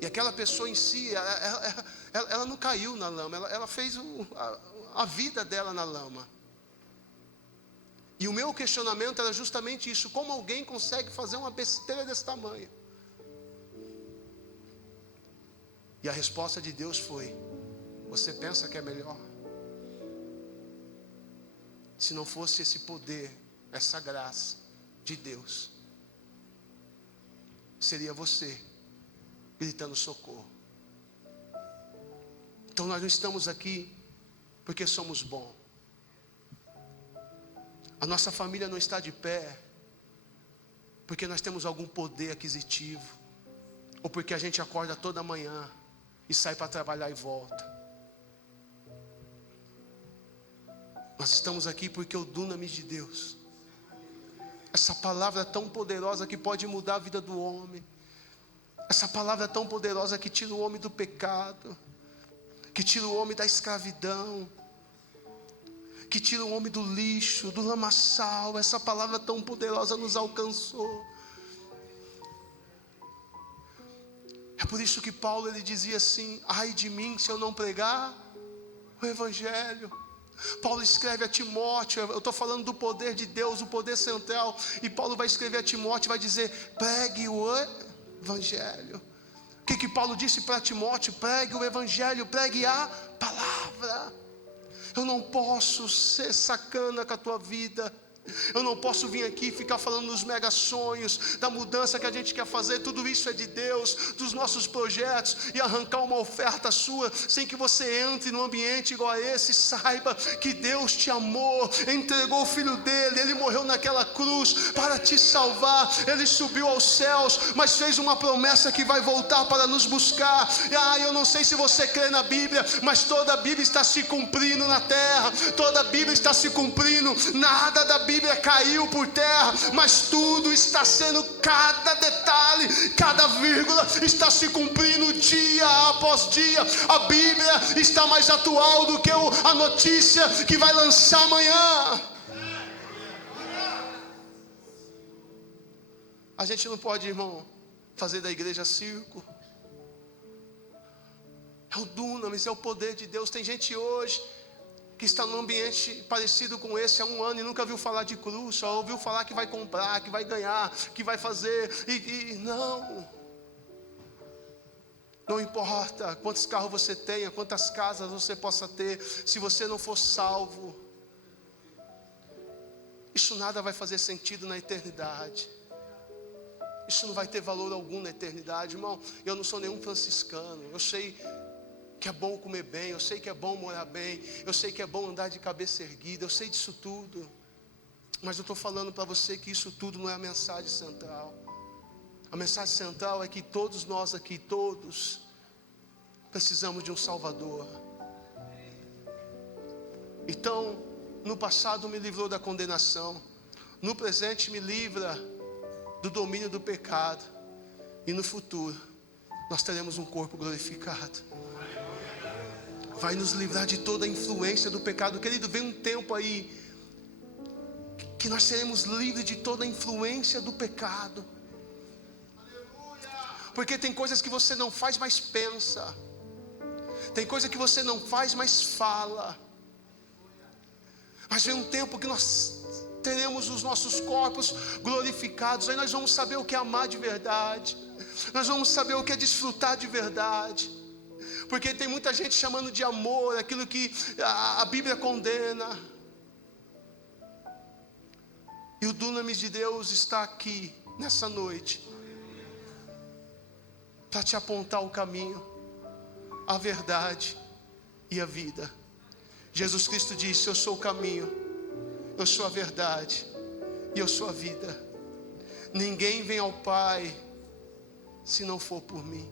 E aquela pessoa em si, ela não caiu na lama, ela fez a vida dela na lama. E o meu questionamento era justamente isso: como alguém consegue fazer uma besteira desse tamanho? E a resposta de Deus foi: você pensa que é melhor? Se não fosse esse poder, essa graça de Deus, seria você gritando socorro. Então nós não estamos aqui porque somos bons. A nossa família não está de pé porque nós temos algum poder aquisitivo, ou porque a gente acorda toda manhã e sai para trabalhar e volta. Nós estamos aqui porque o dunamis de Deus, essa palavra tão poderosa que pode mudar a vida do homem, essa palavra tão poderosa que tira o homem do pecado, que tira o homem da escravidão, que tira o homem do lixo, do lamaçal. Essa palavra tão poderosa nos alcançou. É por isso que Paulo, ele dizia assim: ai de mim se eu não pregar o Evangelho. Paulo escreve a Timóteo, eu estou falando do poder de Deus, o poder central, e Paulo vai escrever a Timóteo, vai dizer: pregue o Evangelho. O que Paulo disse para Timóteo? Pregue o Evangelho, pregue a palavra. Eu não posso ser sacana com a tua vida. Eu não posso vir aqui e ficar falando dos mega sonhos, da mudança que a gente quer fazer. Tudo isso é de Deus, dos nossos projetos, e arrancar uma oferta sua, sem que você entre num ambiente igual a esse. Saiba que Deus te amou, entregou o Filho dele, Ele morreu naquela cruz para te salvar. Ele subiu aos céus, mas fez uma promessa que vai voltar para nos buscar. Eu não sei se você crê na Bíblia, mas toda a Bíblia está se cumprindo na terra, toda a Bíblia está se cumprindo. Nada da Bíblia caiu por terra, mas tudo está sendo, cada detalhe, cada vírgula está se cumprindo dia após dia. A Bíblia está mais atual do que a notícia que vai lançar amanhã. A gente não pode, irmão, fazer da igreja circo. É o dunamis, é o poder de Deus. Tem gente hoje que está num ambiente parecido com esse há 1 ano e nunca viu falar de cruz, só ouviu falar que vai comprar, que vai ganhar, que vai fazer, não importa quantos carros você tenha, quantas casas você possa ter, se você não for salvo, isso nada vai fazer sentido na eternidade. Isso não vai ter valor algum na eternidade, irmão. Eu não sou nenhum franciscano, eu sei que é bom comer bem, eu sei que é bom morar bem, eu sei que é bom andar de cabeça erguida, eu sei disso tudo, mas eu estou falando para você que isso tudo não é a mensagem central. A mensagem central é que todos nós aqui, todos, precisamos de um Salvador. Então, no passado me livrou da condenação, no presente me livra do domínio do pecado, e no futuro nós teremos um corpo glorificado. Vai nos livrar de toda a influência do pecado. Querido, vem um tempo aí que nós seremos livres de toda a influência do pecado. Porque tem coisas que você não faz, mas pensa. Tem coisa que você não faz, mas fala. Mas vem um tempo que nós teremos os nossos corpos glorificados. Aí nós vamos saber o que é amar de verdade. Nós vamos saber o que é desfrutar de verdade. Porque tem muita gente chamando de amor aquilo que a Bíblia condena. E o dunamis de Deus está aqui nessa noite para te apontar o caminho, a verdade e a vida. Jesus Cristo disse: eu sou o caminho, eu sou a verdade e eu sou a vida. Ninguém vem ao Pai se não for por mim.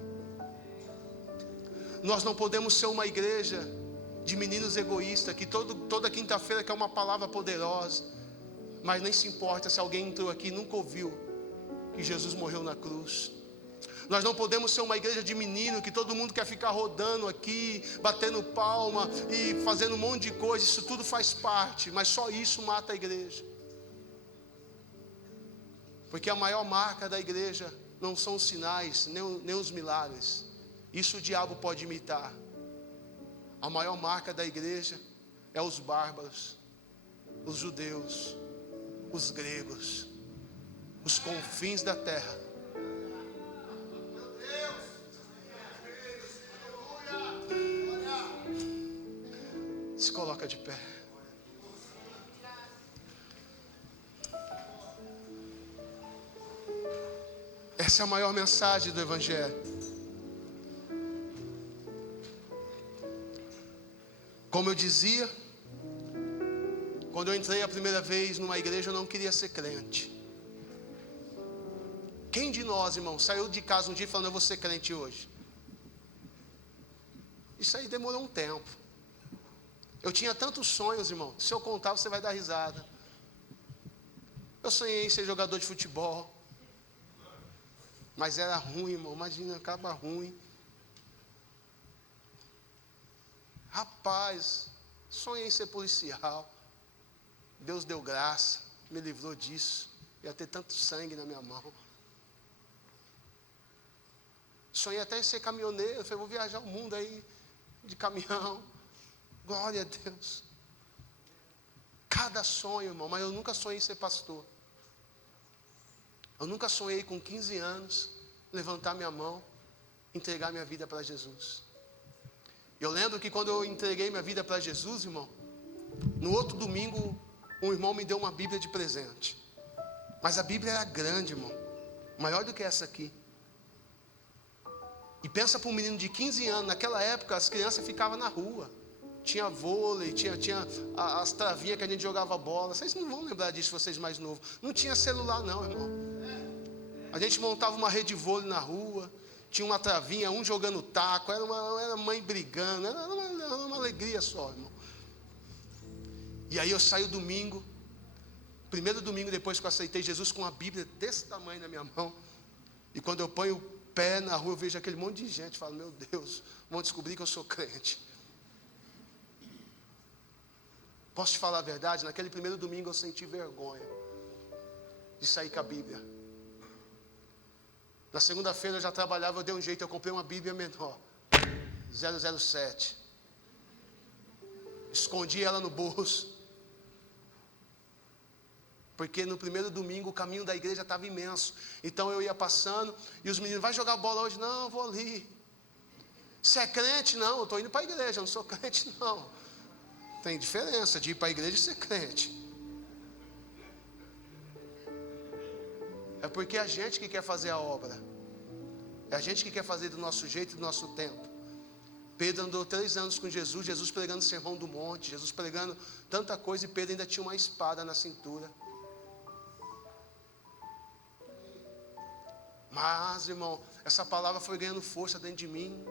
Nós não podemos ser uma igreja de meninos egoístas, que toda quinta-feira quer uma palavra poderosa, mas nem se importa se alguém entrou aqui e nunca ouviu que Jesus morreu na cruz. Nós não podemos ser uma igreja de menino que todo mundo quer ficar rodando aqui, batendo palma e fazendo um monte de coisa. Isso tudo faz parte, mas só isso mata a igreja. Porque a maior marca da igreja não são os sinais, nem os milagres. Isso o diabo pode imitar. A maior marca da igreja é os bárbaros, os judeus, os gregos, os confins da terra. Se coloca de pé. Essa é a maior mensagem do Evangelho. Como eu dizia, quando eu entrei a primeira vez numa igreja, eu não queria ser crente. Quem de nós, irmão, saiu de casa um dia falando: eu vou ser crente hoje? Isso aí demorou um tempo. Eu tinha tantos sonhos, irmão. Se eu contar, você vai dar risada. Eu sonhei em ser jogador de futebol, mas era ruim, irmão. Imagina, acaba ruim. Rapaz, sonhei em ser policial. Deus deu graça, me livrou disso. Ia ter tanto sangue na minha mão. Sonhei até em ser caminhoneiro. Eu falei: vou viajar o mundo aí de caminhão. Glória a Deus. Cada sonho, irmão. Mas eu nunca sonhei em ser pastor. Eu nunca sonhei com 15 anos levantar minha mão, entregar minha vida para Jesus. Eu lembro que quando eu entreguei minha vida para Jesus, irmão, no outro domingo um irmão me deu uma Bíblia de presente. Mas a Bíblia era grande, irmão, maior do que essa aqui. E pensa para um menino de 15 anos. Naquela época as crianças ficavam na rua. Tinha vôlei, tinha as travinhas que a gente jogava bola. Vocês não vão lembrar disso, vocês mais novos. Não tinha celular não, irmão. A gente montava uma rede de vôlei na rua. Tinha uma travinha, um jogando taco. Era mãe brigando. Era uma alegria só, irmão. E aí eu saio domingo. Primeiro domingo depois que eu aceitei Jesus, com uma Bíblia desse tamanho na minha mão. E quando eu ponho o pé na rua, eu vejo aquele monte de gente. Falo: meu Deus, vão descobrir que eu sou crente. Posso te falar a verdade? Naquele primeiro domingo eu senti vergonha de sair com a Bíblia. Na segunda-feira eu já trabalhava, eu dei um jeito, eu comprei uma Bíblia menor, 007. Escondi ela no bolso. Porque no primeiro domingo o caminho da igreja estava imenso. Então eu ia passando e os meninos: vai jogar bola hoje? Não, eu vou ali. Você é crente? Não, eu estou indo para a igreja, eu não sou crente não. Tem diferença de ir para a igreja e ser crente. É porque é a gente que quer fazer a obra. É a gente que quer fazer do nosso jeito e do nosso tempo. Pedro andou 3 anos com Jesus, Jesus pregando o sermão do monte, Jesus pregando tanta coisa, e Pedro ainda tinha uma espada na cintura. Mas, irmão, essa palavra foi ganhando força dentro de mim.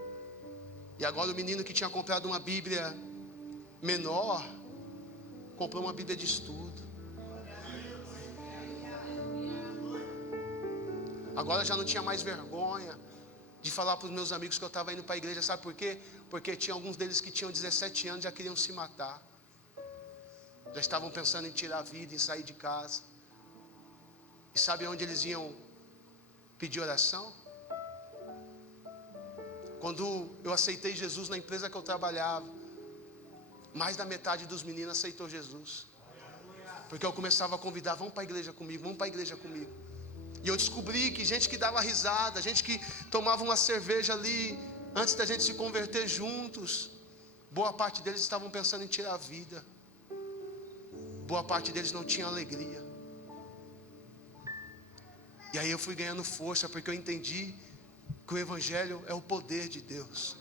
E agora o menino que tinha comprado uma Bíblia menor, comprou uma Bíblia de estudo. Agora já não tinha mais vergonha de falar para os meus amigos que eu estava indo para a igreja. Sabe por quê? Porque tinha alguns deles que tinham 17 anos, já queriam se matar. Já estavam pensando em tirar a vida, em sair de casa. E sabe onde eles iam pedir oração? Quando eu aceitei Jesus na empresa que eu trabalhava, mais da metade dos meninos aceitou Jesus. Porque eu começava a convidar: vamos para a igreja comigo, vamos para a igreja comigo. E eu descobri que gente que dava risada, gente que tomava uma cerveja ali, antes da gente se converter juntos, boa parte deles estavam pensando em tirar a vida. Boa parte deles não tinha alegria. E aí eu fui ganhando força, porque eu entendi que o Evangelho é o poder de Deus.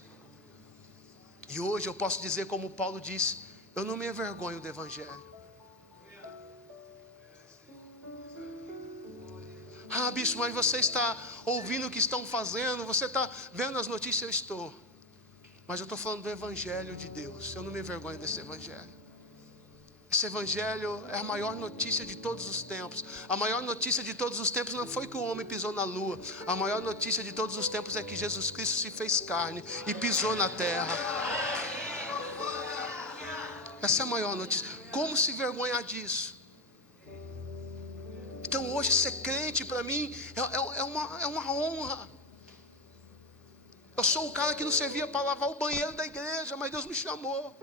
E hoje eu posso dizer como Paulo disse, eu não me envergonho do Evangelho. Ah, bispo, mas você está ouvindo o que estão fazendo, você está vendo as notícias, eu estou. Mas eu estou falando do Evangelho de Deus, eu não me envergonho desse Evangelho. Esse Evangelho é a maior notícia de todos os tempos. A maior notícia de todos os tempos não foi que o homem pisou na lua. A maior notícia de todos os tempos é que Jesus Cristo se fez carne e pisou na terra. Essa é a maior notícia. Como se vergonhar disso? Então hoje ser crente para mim é uma honra. Eu sou o cara que não servia para lavar o banheiro da igreja, mas Deus me chamou.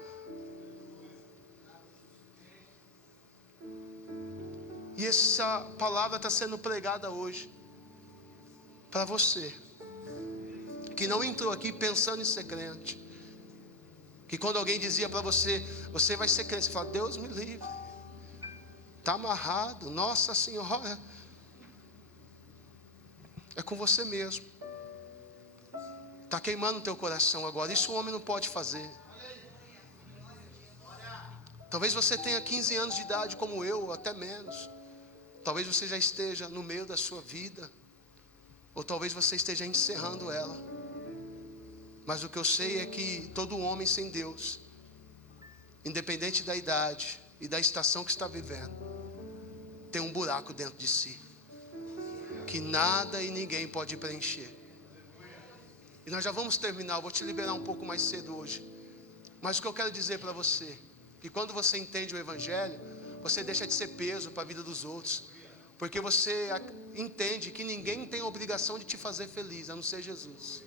E essa palavra está sendo pregada hoje para você que não entrou aqui pensando em ser crente. Que quando alguém dizia para você, você vai ser crente, você fala, Deus me livre. Está amarrado, Nossa Senhora. É com você mesmo. Está queimando o teu coração agora. Isso o homem não pode fazer. Talvez você tenha 15 anos de idade como eu, ou até menos. Talvez você já esteja no meio da sua vida, ou talvez você esteja encerrando ela. Mas o que eu sei é que todo homem sem Deus, independente da idade e da estação que está vivendo, tem um buraco dentro de si, que nada e ninguém pode preencher. E nós já vamos terminar, eu vou te liberar um pouco mais cedo hoje. Mas o que eu quero dizer para você, que quando você entende o Evangelho, você deixa de ser peso para a vida dos outros. Porque você entende que ninguém tem obrigação de te fazer feliz, a não ser Jesus.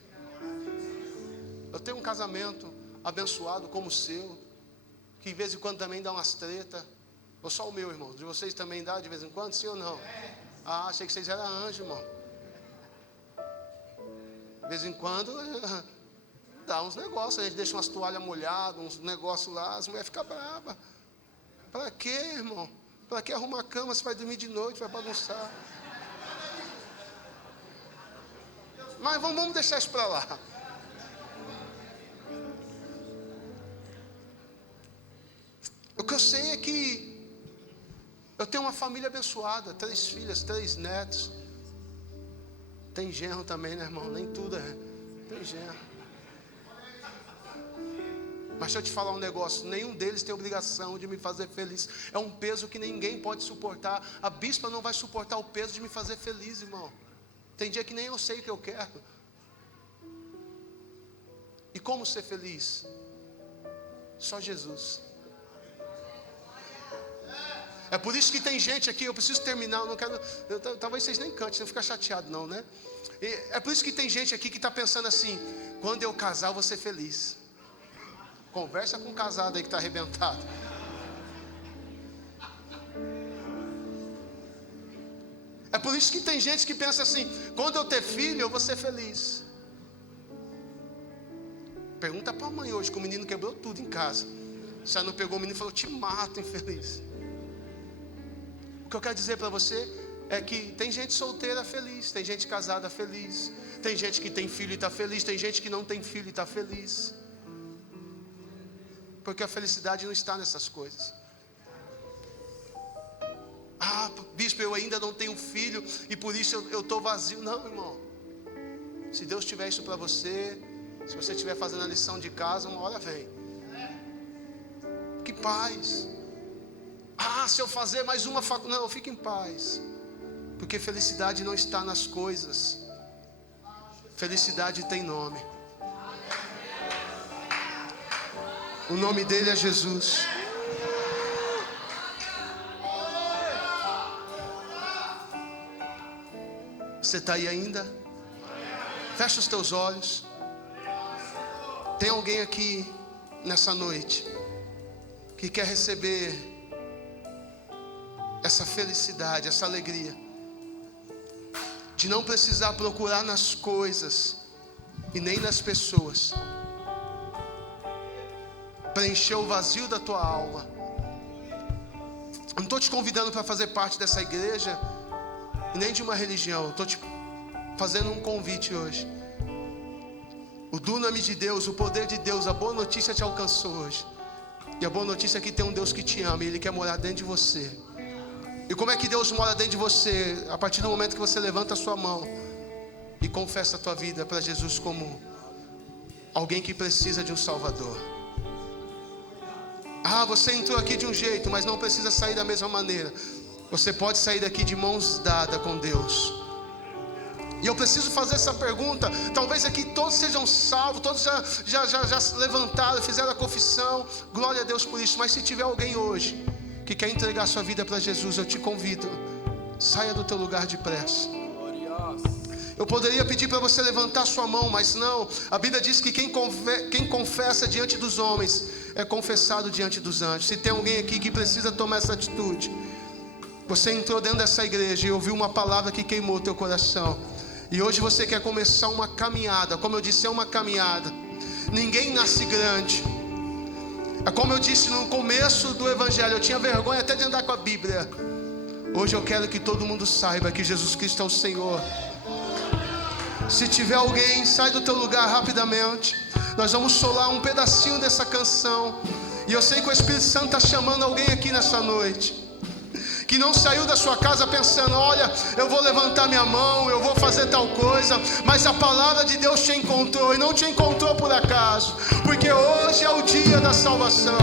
Eu tenho um casamento abençoado como o seu, que de vez em quando também dá umas tretas. Ou só o meu, irmão? De vocês também dá de vez em quando, sim ou não? Ah, achei que vocês eram anjos, irmão. De vez em quando dá uns negócios, a gente deixa umas toalhas molhadas, uns negócios lá, as mulheres ficam bravas. Para quê, irmão? Para que arrumar a cama? Você vai dormir de noite, vai bagunçar. Mas vamos deixar isso para lá. O que eu sei é que eu tenho uma família abençoada, 3 filhas, 3 netos. Tem genro também, né, irmão? Nem tudo é. Tem genro. Mas deixa eu te falar um negócio, nenhum deles tem obrigação de me fazer feliz. É um peso que ninguém pode suportar. A bispa não vai suportar o peso de me fazer feliz, irmão. Tem dia que nem eu sei o que eu quero. E como ser feliz? Só Jesus. É por isso que tem gente aqui, eu preciso terminar, eu não quero, talvez vocês nem cantem, não ficar chateado não, né? É por isso que tem gente aqui que está pensando assim, quando eu casar eu vou ser feliz. Conversa com um casado aí que está arrebentado. É por isso que tem gente que pensa assim, quando eu ter filho eu vou ser feliz. Pergunta para a mãe hoje, que o menino quebrou tudo em casa. Se ela não pegou o menino e falou, te mato, infeliz. O que eu quero dizer para você é que tem gente solteira feliz, tem gente casada feliz, tem gente que tem filho e está feliz, tem gente que não tem filho e está feliz. Porque a felicidade não está nessas coisas. Ah, bispo, eu ainda não tenho filho e por isso eu estou vazio. Não, irmão. Se Deus tiver isso para você, se você estiver fazendo a lição de casa, uma hora vem. Que paz. Ah, se eu fazer mais uma faculdade. Não, fique em paz. Porque felicidade não está nas coisas. Felicidade tem nome. O nome dele é Jesus. Você está aí ainda? Fecha os teus olhos. Tem alguém aqui nessa noite que quer receber essa felicidade, essa alegria de não precisar procurar nas coisas e nem nas pessoas preencher o vazio da tua alma. Eu não estou te convidando para fazer parte dessa igreja e nem de uma religião. Eu estou te fazendo um convite hoje. O dunamis de Deus, o poder de Deus, a boa notícia te alcançou hoje. E a boa notícia é que tem um Deus que te ama e Ele quer morar dentro de você. E como é que Deus mora dentro de você? A partir do momento que você levanta a sua mão e confessa a tua vida para Jesus como alguém que precisa de um Salvador. Ah, você entrou aqui de um jeito, mas não precisa sair da mesma maneira. Você pode sair daqui de mãos dadas com Deus. E eu preciso fazer essa pergunta. Talvez aqui todos sejam salvos, todos já se levantaram, fizeram a confissão. Glória a Deus por isso. Mas se tiver alguém hoje que quer entregar sua vida para Jesus, eu te convido, saia do teu lugar depressa. Eu poderia pedir para você levantar sua mão, mas não. A Bíblia diz que quem confessa diante dos homens é confessado diante dos anjos. Se tem alguém aqui que precisa tomar essa atitude, você entrou dentro dessa igreja e ouviu uma palavra que queimou o teu coração, e hoje você quer começar uma caminhada. Como eu disse, é uma caminhada. Ninguém nasce grande. É como eu disse no começo do Evangelho, eu tinha vergonha até de andar com a Bíblia. Hoje eu quero que todo mundo saiba que Jesus Cristo é o Senhor. Se tiver alguém, sai do teu lugar rapidamente. Nós vamos solar um pedacinho dessa canção. E eu sei que o Espírito Santo está chamando alguém aqui nessa noite, que não saiu da sua casa pensando: olha, eu vou levantar minha mão, eu vou fazer tal coisa. Mas a palavra de Deus te encontrou, e não te encontrou por acaso, porque hoje é o dia da salvação.